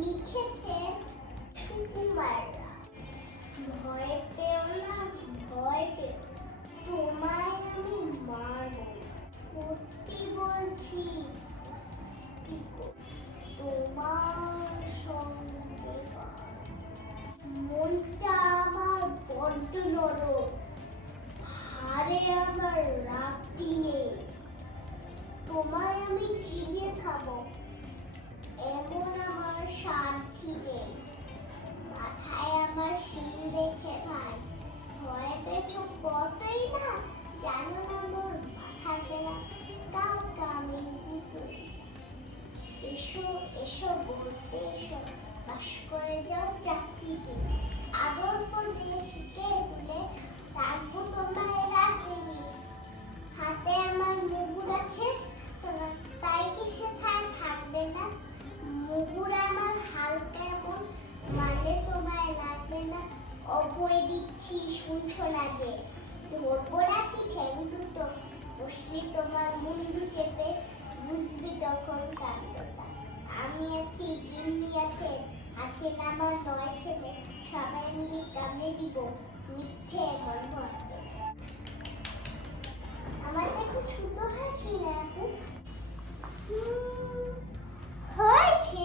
লিখেছে সুকুমাররা। ভয় পেও না, ভয় পেও, তোমায় আমি মারব না। সত্যি বলছি, তোমার সঙ্গে মনটা আমার বড্ড নরম, হাড়ে আমার রাখতি নেই। তোমায় আমি চিবিয়ে খাবো, এমন আমার সাধ্যি নেই। মাথায় আমার শিল রেখে ভাই, ভয় পেয়েছ কতই না, জানো না মোর মাথার বেলা, তাও তো আমি ভিতরে। এসো এসো বলতে এসো, বাস করে যাও চাকরিতে, আদর করতে শিখে তুলে রাখবো তোমায় রাখিনি। হাতে আমার মুগুর আছে, তাই কি সে থাকবে না? মুগুর আমার হালকা এমন, মারলে তোমায় লাগবে না। অভয় দিচ্ছি শুনছো না যে, ধরবো রাখি ঠ্যাং দুটো, বসলি তোমার মুন্ডু চেপে, বুঝবি তখন কাণ্ডটা। আমি আছি, গিন্নি আছে, আছে না আমার 9 ছেলে, সবাই মিলে কামড়ে দিব, মিথ্যে এমন ভয় পেয়ে। আমার দেখো ছোট হয়েছে না আপু? হয়েছে